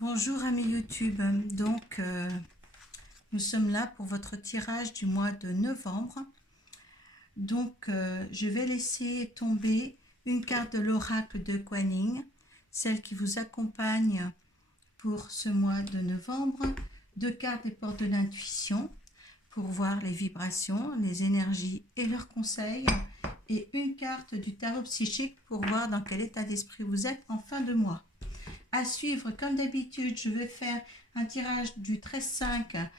Bonjour amis YouTube, donc nous sommes là pour votre tirage du mois de novembre. Donc je vais laisser tomber une carte de l'oracle de Kuan Yin, celle qui vous accompagne pour ce mois de novembre, deux cartes des portes de l'intuition pour voir les vibrations, les énergies et leurs conseils, et une carte du tarot psychique pour voir dans quel état d'esprit vous êtes en fin de mois. À suivre, comme d'habitude, je vais faire un tirage du 13-5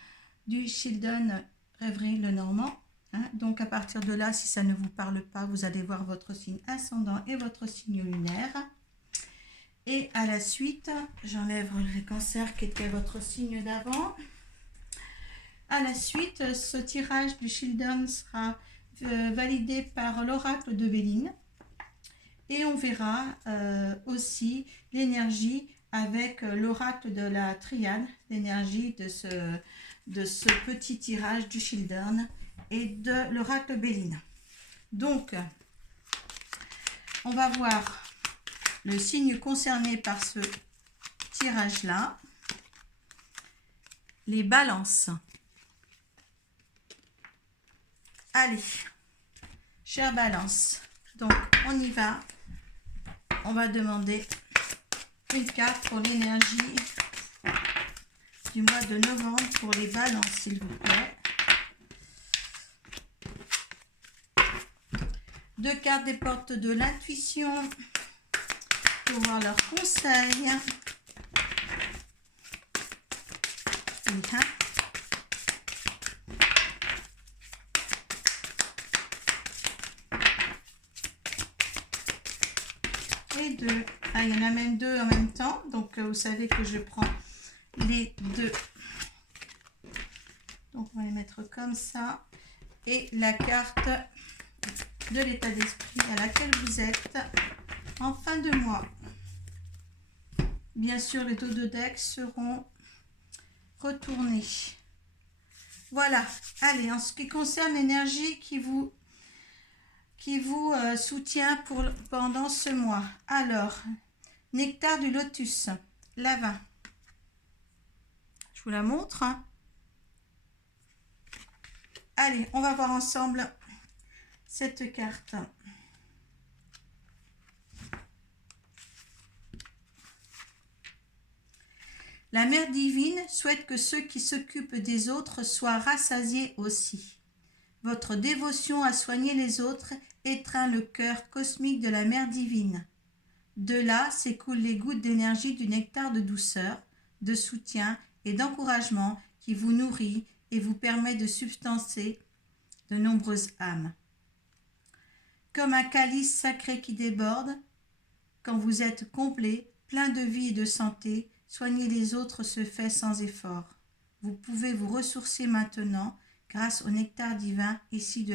du Children Rêverie Lenormand. Donc à partir de là, si ça ne vous parle pas, vous allez voir votre signe ascendant et votre signe lunaire. Et à la suite, j'enlève le cancer qui était votre signe d'avant. À la suite, ce tirage du Children sera validé par l'oracle de Béline. Et on verra aussi l'énergie avec l'oracle de la triade, l'énergie de ce petit tirage du Children et de l'oracle Béline. Donc, on va voir le signe concerné par ce tirage-là. Les balances. Allez, chère balance. Donc, on y va. On va demander une carte pour l'énergie du mois de novembre pour les balances, s'il vous plaît. Deux cartes des portes de l'intuition pour voir leurs conseils. Et deux. Ah, il y en a même deux en même temps. Donc, vous savez que je prends les deux. Donc, on va les mettre comme ça. Et la carte de l'état d'esprit à laquelle vous êtes en fin de mois. Bien sûr, les dos de deck seront retournés. Voilà. Allez, en ce qui concerne l'énergie qui vous soutient pendant ce mois. Alors, nectar du lotus, lavin. Je vous la montre. Allez, on va voir ensemble cette carte. La Mère divine souhaite que ceux qui s'occupent des autres soient rassasiés aussi. Votre dévotion à soigner les autres étreint le cœur cosmique de la Mère divine. De là s'écoulent les gouttes d'énergie du nectar de douceur, de soutien et d'encouragement qui vous nourrit et vous permet de substancer de nombreuses âmes. Comme un calice sacré qui déborde, quand vous êtes complet, plein de vie et de santé, soigner les autres se fait sans effort. Vous pouvez vous ressourcer maintenant grâce au nectar divin issu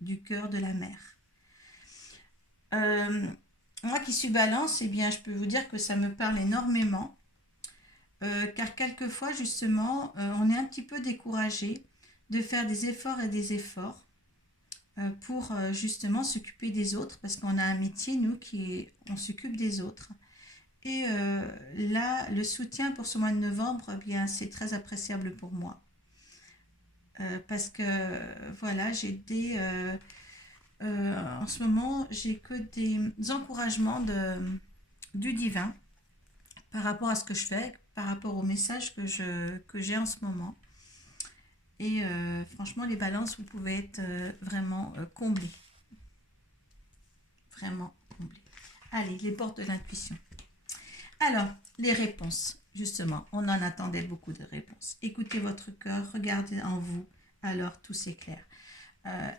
du cœur de la mer. Moi qui suis balance, eh bien, je peux vous dire que ça me parle énormément, car quelquefois, justement, on est un petit peu découragé de faire des efforts et des efforts pour justement s'occuper des autres, parce qu'on a un métier, nous, on s'occupe des autres. Et là, le soutien pour ce mois de novembre, eh bien, c'est très appréciable pour moi. Parce que, voilà, en ce moment, j'ai que des encouragements du divin par rapport à ce que je fais, par rapport au message que j'ai en ce moment. Et franchement, les balances, vous pouvez être vraiment comblés. Vraiment comblés. Allez, les portes de l'intuition. Alors, les réponses, justement, on en attendait beaucoup de réponses. Écoutez votre cœur, regardez en vous, alors tout s'éclaire.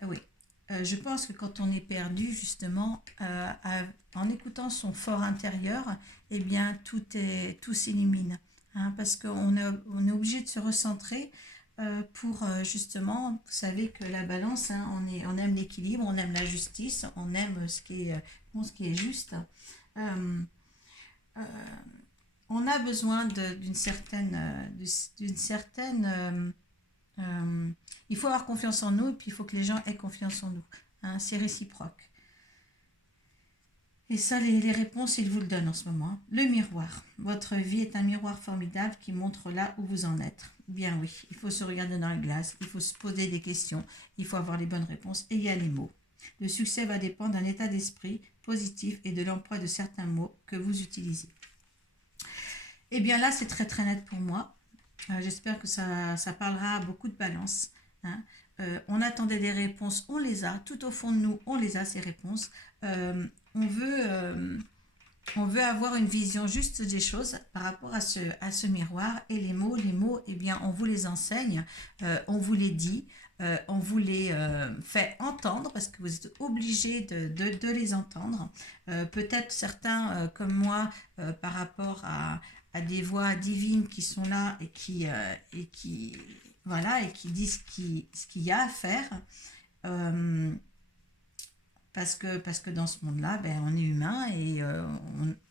Oui, je pense que quand on est perdu, justement, en écoutant son fort intérieur, eh bien, tout s'illumine. Parce qu'on est obligé de se recentrer pour, justement, vous savez que la balance, on aime l'équilibre, on aime la justice, on aime ce qui est juste. On a besoin d'une certaine il faut avoir confiance en nous, et puis il faut que les gens aient confiance en nous. C'est réciproque. Et ça, les réponses, ils vous le donnent en ce moment. Le miroir. Votre vie est un miroir formidable qui montre là où vous en êtes. Bien oui, il faut se regarder dans la glace, il faut se poser des questions, il faut avoir les bonnes réponses et il y a les mots. Le succès va dépendre d'un état d'esprit positif et de l'emploi de certains mots que vous utilisez. Et bien là, c'est très très net pour moi. J'espère que ça parlera à beaucoup de balance. Hein. On attendait des réponses, on les a. Tout au fond de nous, on les a, ces réponses. On veut avoir une vision juste des choses par rapport à ce miroir. Et les mots, eh bien, on vous les enseigne, on vous les dit, on vous les fait entendre parce que vous êtes obligé de les entendre. Peut-être certains, comme moi, par rapport à des voix divines qui sont là et qui voilà, et qui disent ce qu'il y a à faire. Parce que dans ce monde-là, ben, on est humain et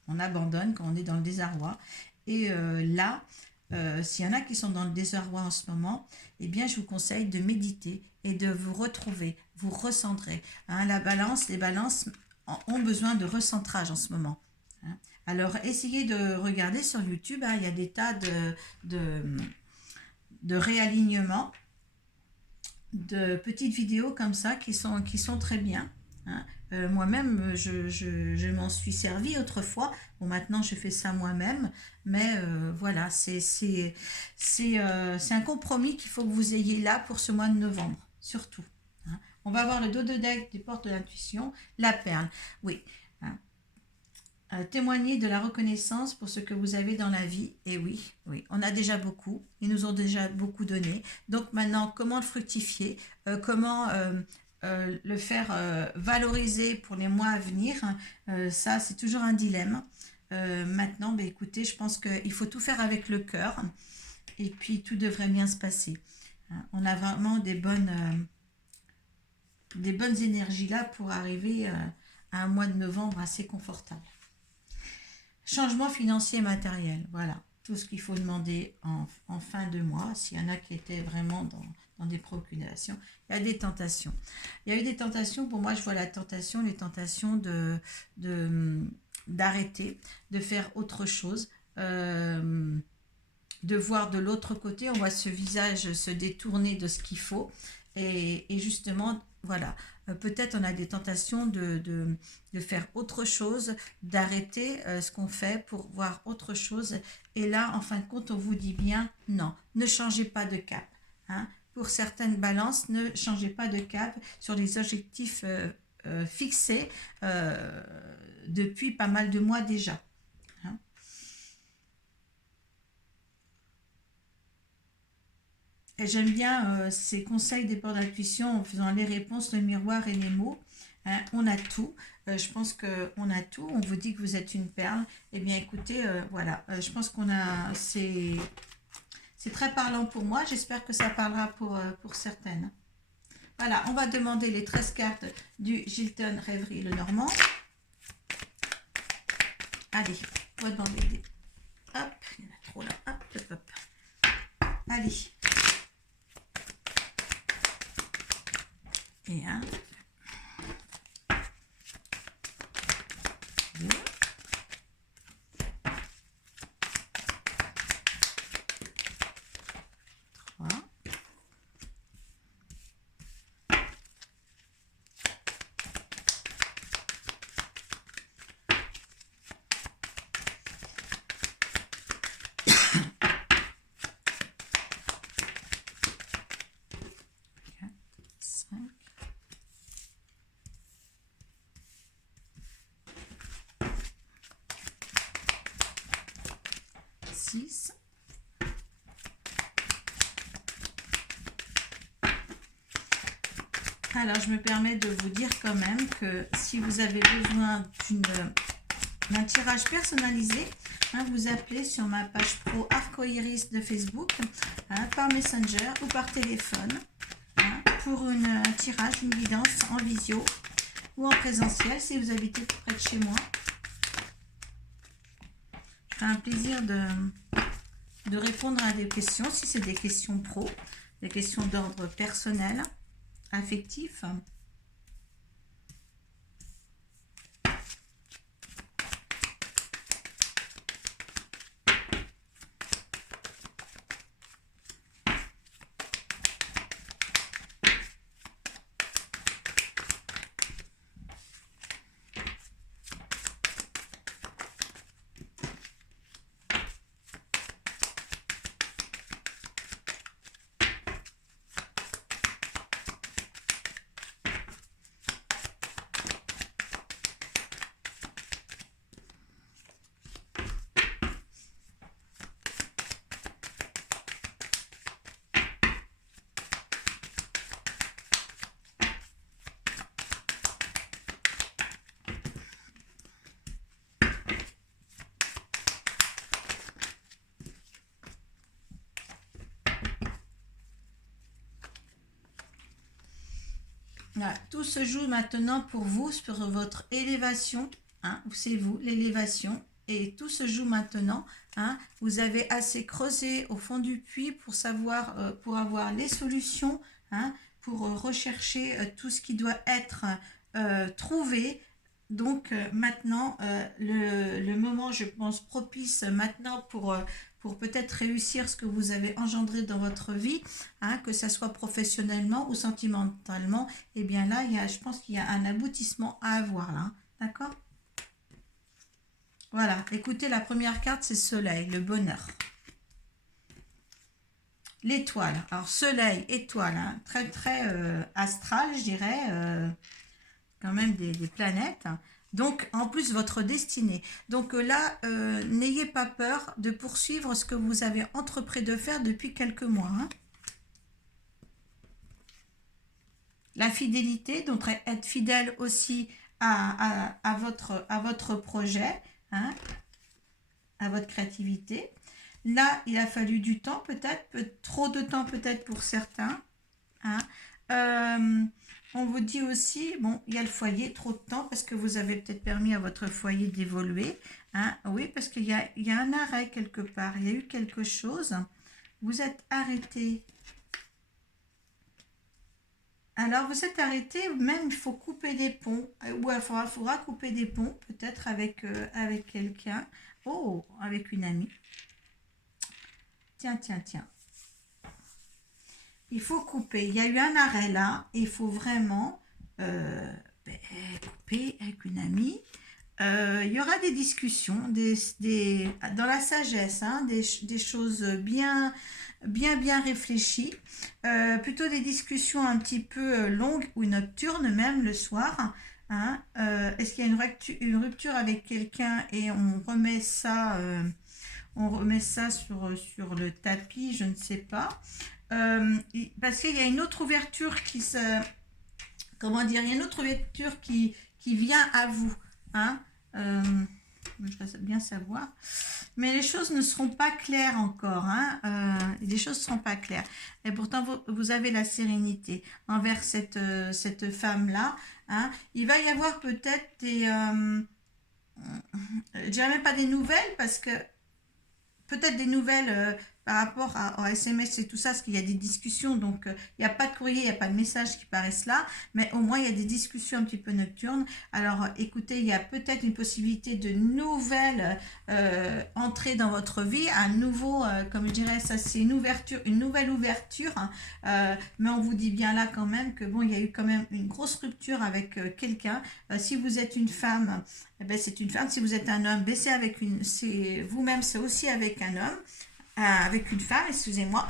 on abandonne quand on est dans le désarroi. Et là, s'il y en a qui sont dans le désarroi en ce moment, eh bien, je vous conseille de méditer et de vous retrouver, vous recentrer. Hein, les balances ont besoin de recentrage en ce moment. Hein. Alors, essayez de regarder sur YouTube, hein, il y a des tas de réalignements, de petites vidéos comme ça qui sont très bien. Hein. Moi-même, je m'en suis servi autrefois. Bon, maintenant, je fais ça moi-même. Mais voilà, c'est un compromis qu'il faut que vous ayez là pour ce mois de novembre, surtout. Hein. On va voir le dos de deck des portes de l'intuition, la perle. Oui. Hein. Témoigner de la reconnaissance pour ce que vous avez dans la vie. Et oui, on a déjà beaucoup. Ils nous ont déjà beaucoup donné. Donc maintenant, comment le fructifier, comment le faire valoriser pour les mois à venir. Ça, c'est toujours un dilemme. Maintenant, ben, écoutez, je pense qu'il faut tout faire avec le cœur. Et puis, tout devrait bien se passer. On a vraiment des bonnes énergies là pour arriver à un mois de novembre assez confortable. Changement financier et matériel, voilà, tout ce qu'il faut demander en fin de mois, s'il y en a qui étaient vraiment dans des préoccupations. Il y a des tentations. Il y a eu des tentations, pour moi je vois les tentations d'arrêter, de faire autre chose, de voir de l'autre côté, on voit ce visage se détourner de ce qu'il faut, et justement, voilà, peut-être on a des tentations de faire autre chose, d'arrêter ce qu'on fait pour voir autre chose. Et là, en fin de compte, on vous dit bien, non, ne changez pas de cap. Hein. Pour certaines balances, ne changez pas de cap sur les objectifs fixés depuis pas mal de mois déjà. Hein. Et j'aime bien ces conseils des portes d'intuition en faisant les réponses, le miroir et les mots. Hein, on a tout. Je pense qu'on a tout. On vous dit que vous êtes une perle. Eh bien, écoutez, voilà. Je pense qu'on a... C'est très parlant pour moi. J'espère que ça parlera pour certaines. Voilà, on va demander les 13 cartes du Gilton Rêverie Le Normand. Allez, on va demander des... Hop, il y en a trop là. Hop, hop, hop. Allez. Et 1, 2, 3, 4, 5, 6. Alors, je me permets de vous dire quand même que si vous avez besoin d'un tirage personnalisé, hein, vous appelez sur ma page pro Arcoiris de Facebook, hein, par Messenger ou par téléphone, hein, pour un tirage, une guidance en visio ou en présentiel si vous habitez près de chez moi. Je ferai un plaisir de répondre à des questions, si c'est des questions pro, des questions d'ordre personnel, affectif. Voilà, tout se joue maintenant pour vous, sur votre élévation. Hein, c'est vous, l'élévation. Et tout se joue maintenant. Hein, vous avez assez creusé au fond du puits pour savoir, pour avoir les solutions, hein, pour rechercher tout ce qui doit être trouvé. Donc maintenant, le moment, je pense, propice maintenant pour peut-être réussir ce que vous avez engendré dans votre vie, hein, que ça soit professionnellement ou sentimentalement, et bien là, je pense qu'il y a un aboutissement à avoir là. Hein, d'accord? Voilà, écoutez, la première carte, c'est Soleil, le bonheur. L'étoile, alors Soleil, étoile, hein, très très astral, je dirais, quand même des planètes. Donc, en plus, votre destinée. Donc là, n'ayez pas peur de poursuivre ce que vous avez entrepris de faire depuis quelques mois. Hein. La fidélité, donc être fidèle aussi à votre projet, hein, à votre créativité. Là, il a fallu du temps, peut-être, trop de temps peut-être pour certains. Hein. On vous dit aussi, bon, il y a le foyer, trop de temps, parce que vous avez peut-être permis à votre foyer d'évoluer. Hein. Oui, parce qu'il y a un arrêt quelque part, il y a eu quelque chose. Vous êtes arrêté. Alors, vous êtes arrêté, même il faut couper des ponts, ou il faudra couper des ponts, peut-être avec quelqu'un. Oh, avec une amie. Tiens, tiens, tiens. Il faut couper. Il y a eu un arrêt là. Il faut vraiment couper avec une amie. Il y aura des discussions, dans la sagesse, hein, des choses bien réfléchies. Plutôt des discussions un petit peu longues ou nocturnes même le soir. Hein. Est-ce qu'il y a une rupture avec quelqu'un et on remet ça sur le tapis, je ne sais pas. Parce qu'il y a une autre ouverture comment dire, il y a une autre ouverture qui vient à vous. Hein. Je vais bien savoir. Mais les choses ne seront pas claires encore. Hein. Les choses ne seront pas claires. Et pourtant, vous avez la sérénité envers cette femme-là. Hein. Il va y avoir peut-être je dirais même pas des nouvelles, parce que peut-être des nouvelles par rapport au SMS et tout ça, parce qu'il y a des discussions, donc il n'y a pas de courrier, il n'y a pas de message qui paraissent là, mais au moins il y a des discussions un petit peu nocturnes. Alors écoutez, il y a peut-être une possibilité de nouvelles entrées dans votre vie, un nouveau, comme je dirais, ça c'est une nouvelle ouverture, hein, mais on vous dit bien là quand même que bon, il y a eu quand même une grosse rupture avec quelqu'un. Si vous êtes une femme, eh ben, c'est une femme. Si vous êtes un homme, ben, c'est vous-même, c'est aussi avec un homme, avec une femme, excusez-moi.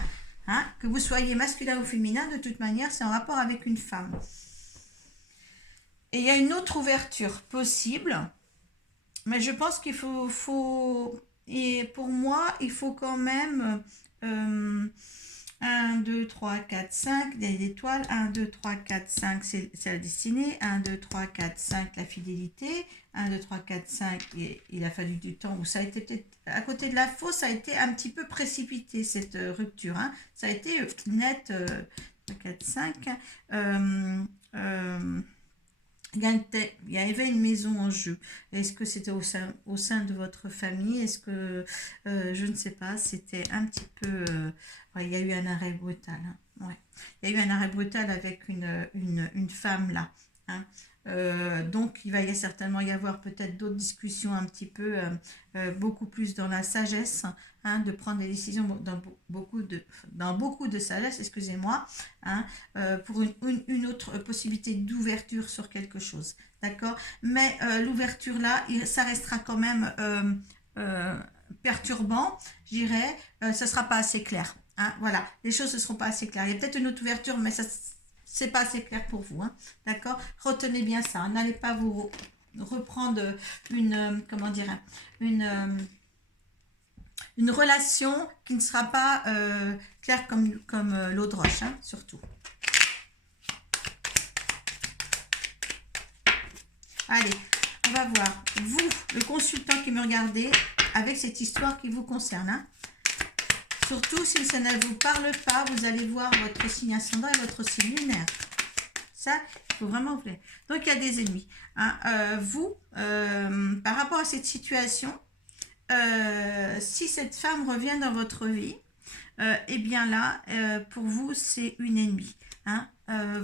Hein, que vous soyez masculin ou féminin, de toute manière, c'est en rapport avec une femme. Et il y a une autre ouverture possible, mais je pense qu'il et pour moi, il faut quand même 1, 2, 3, 4, 5, des étoiles. 1, 2, 3, 4, 5, c'est la destinée. 1, 2, 3, 4, 5, la fidélité. 1, 2, 3, 4, 5, il a fallu du temps où ça a été peut-être, à côté de la fausse, ça a été un petit peu précipité, cette rupture. Hein. Ça a été net, 4, 5. Il y avait une maison en jeu. Est-ce que c'était au sein de votre famille? Est-ce que, je ne sais pas, c'était un petit peu... il y a eu un arrêt brutal. Hein. Ouais. Il y a eu un arrêt brutal avec une femme là. Hein. Donc il va certainement y avoir peut-être d'autres discussions un petit peu beaucoup plus dans la sagesse, hein, de prendre des décisions dans beaucoup de sagesse, excusez-moi, hein, pour une autre possibilité d'ouverture sur quelque chose, d'accord, mais l'ouverture là, ça restera quand même perturbant, je dirais, ça sera pas assez clair, hein, voilà, les choses ne seront pas assez claires. Il y a peut-être une autre ouverture, mais ça c'est pas assez clair pour vous, hein, d'accord. Retenez bien ça, hein. N'allez pas vous reprendre comment dire, une relation qui ne sera pas claire comme l'eau de roche, hein, surtout. Allez, on va voir, vous, le consultant qui me regardez, avec cette histoire qui vous concerne, hein. Surtout si ça ne vous parle pas, vous allez voir votre signe ascendant et votre signe lunaire. Ça, il faut vraiment vous. Donc, il y a des ennemis. Hein. Vous, par rapport à cette situation, si cette femme revient dans votre vie, eh bien là, pour vous, c'est une ennemie. Hein.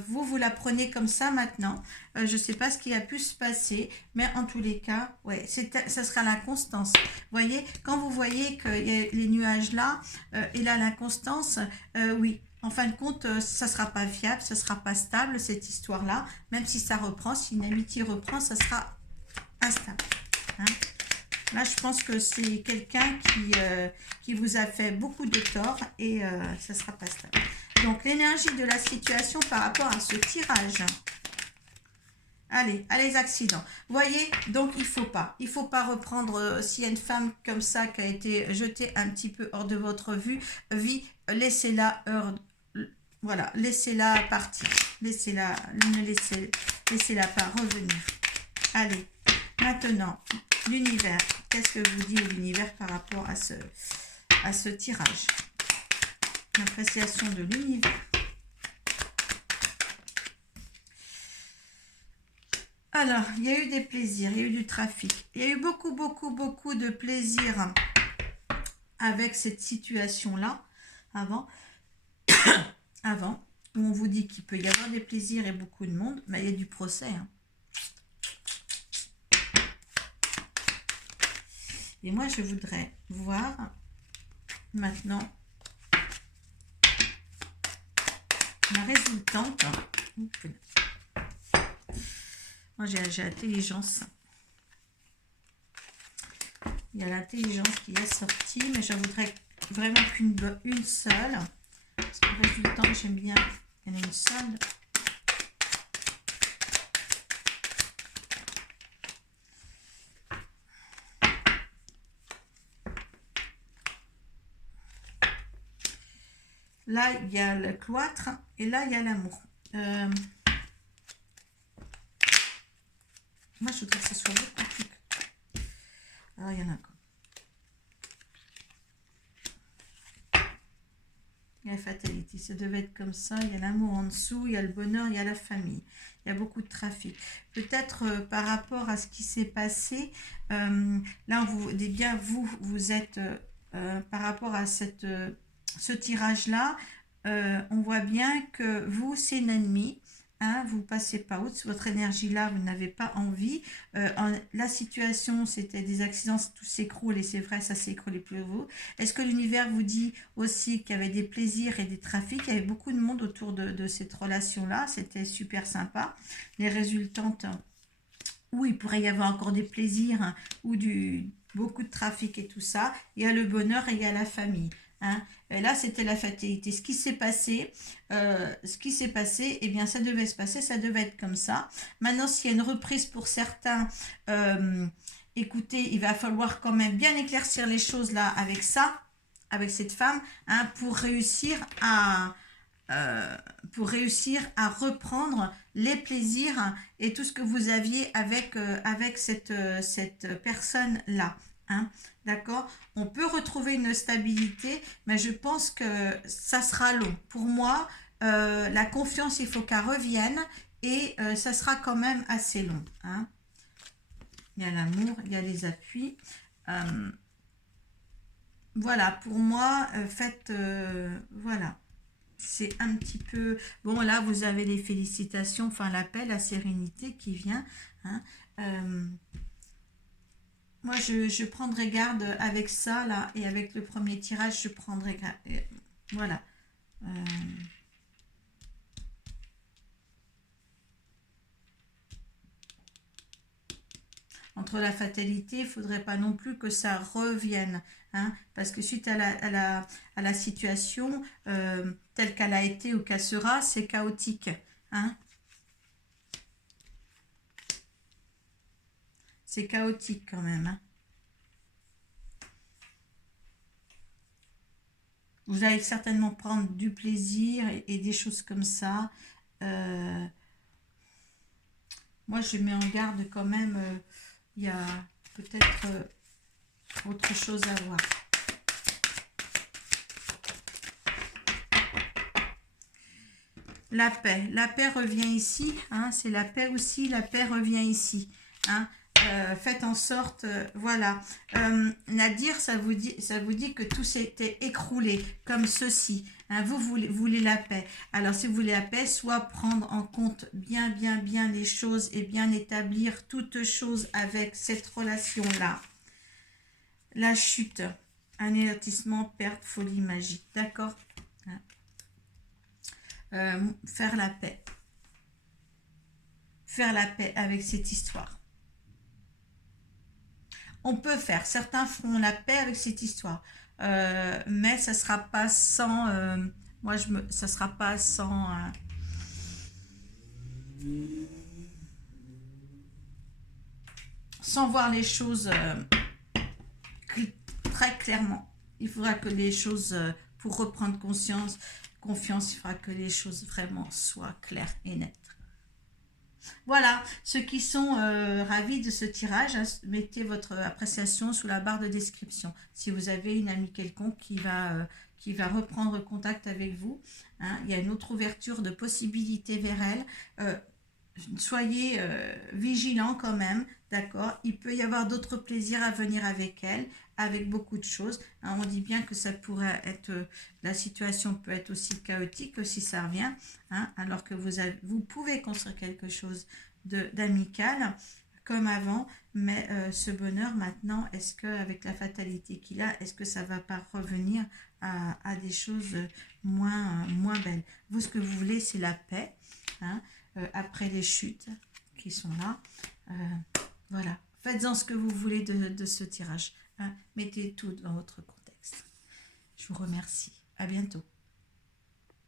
Vous la prenez comme ça maintenant. Je ne sais pas ce qui a pu se passer, mais en tous les cas, ouais, ça sera l'inconstance. Vous voyez, quand vous voyez qu'il y a les nuages là, et là l'inconstance, oui. En fin de compte, ça ne sera pas fiable, ça ne sera pas stable, cette histoire-là. Même si ça reprend, si une amitié reprend, ça sera instable. Hein. Là, je pense que c'est quelqu'un qui vous a fait beaucoup de tort et ça ne sera pas stable. Donc, l'énergie de la situation par rapport à ce tirage. Allez, à les accidents. Vous voyez, donc il ne faut pas reprendre, s'il y a une femme comme ça qui a été jetée un petit peu hors de votre vie, laissez-la voilà, laissez-la partir. Laissez-la pas revenir. Allez, maintenant, l'univers. Qu'est-ce que vous dit l'univers par rapport à ce tirage? L'appréciation de l'univers. Alors, il y a eu des plaisirs, il y a eu du trafic. Il y a eu beaucoup de plaisir avec cette situation-là, avant, où on vous dit qu'il peut y avoir des plaisirs et beaucoup de monde, mais il y a du procès. Hein. Et moi, je voudrais voir maintenant la résultante. Moi, j'ai l'intelligence. Il y a l'intelligence qui est sortie, mais je voudrais vraiment qu'une seule. Parce que le résultant, j'aime bien. Il y en a une seule. Là, il y a le cloître et là, il y a l'amour. Moi, je voudrais que ce soit beaucoup plus. Alors, il y en a quoi? Il y a la fatalité, ça devait être comme ça. Il y a l'amour en dessous, il y a le bonheur, il y a la famille. Il y a beaucoup de trafic. Peut-être par rapport à ce qui s'est passé, là, vous dites bien, vous êtes par rapport à ce tirage-là, on voit bien que vous, c'est une ennemie. Hein, vous ne passez pas outre, votre énergie là, vous n'avez pas envie. La situation, c'était des accidents, tout s'écroule et c'est vrai, ça s'écroule plus vous. Est-ce que l'univers vous dit aussi qu'il y avait des plaisirs et des trafics? Il y avait beaucoup de monde autour de cette relation-là, c'était super sympa. Les résultantes, où il pourrait y avoir encore des plaisirs, hein, ou beaucoup de trafic et tout ça. Il y a le bonheur et il y a la famille. Hein. Et là, c'était la fatalité. Ce qui s'est passé, eh bien, ça devait se passer, ça devait être comme ça. Maintenant, s'il y a une reprise pour certains, écoutez, il va falloir quand même bien éclaircir les choses là avec ça, avec cette femme, hein, pour réussir à reprendre les plaisirs et tout ce que vous aviez avec cette personne-là. Hein, d'accord? On peut retrouver une stabilité, mais je pense que ça sera long. Pour moi, la confiance, il faut qu'elle revienne et ça sera quand même assez long. Hein. Il y a l'amour, il y a les appuis. Voilà, pour moi, faites... voilà. C'est un petit peu... Bon, là, vous avez les félicitations, enfin l'appel, la sérénité qui vient. Hein. Moi, je prendrai garde avec ça, là, et avec le premier tirage, je prendrai garde. Voilà. Entre la fatalité, il ne faudrait pas non plus que ça revienne. Hein, parce que suite à la situation telle qu'elle a été ou qu'elle sera, c'est chaotique. Hein. C'est chaotique quand même. Hein. Vous allez certainement prendre du plaisir et des choses comme ça. Moi, je mets en garde quand même. Il y a peut-être autre chose à voir. la paix. La paix revient ici. Hein, c'est la paix aussi. La paix revient ici. Hein. Faites en sorte, voilà. Nadir, ça vous dit que tout s'était écroulé comme ceci. Hein, vous voulez la paix. Alors, si vous voulez la paix, soit prendre en compte bien les choses et bien établir toutes choses avec cette relation-là. La chute, anéantissement, perte, folie, magie. D'accord? Faire la paix. Faire la paix avec cette histoire. On peut faire, certains feront la paix avec cette histoire, mais ça sera pas sans, ça sera pas sans voir les choses très clairement. Il faudra que les choses, pour reprendre confiance, il faudra que les choses vraiment soient claires et nettes. Voilà, ceux qui sont ravis de ce tirage, hein, mettez votre appréciation sous la barre de description. Si vous avez une amie quelconque qui va reprendre contact avec vous, hein, il y a une autre ouverture de possibilités vers elle. Soyez vigilants quand même, d'accord? Il peut y avoir d'autres plaisirs à venir avec elle, avec beaucoup de choses. Hein, on dit bien que ça pourrait être, la situation peut être aussi chaotique si ça revient, hein, alors que vous pouvez construire quelque chose d'amical comme avant, mais ce bonheur maintenant, est-ce qu'avec la fatalité qu'il a, est-ce que ça va pas revenir à des choses moins belles? Vous, ce que vous voulez, c'est la paix, hein, après les chutes qui sont là. Voilà, faites-en ce que vous voulez de ce tirage. Hein. Mettez tout dans votre contexte. Je vous remercie. À bientôt.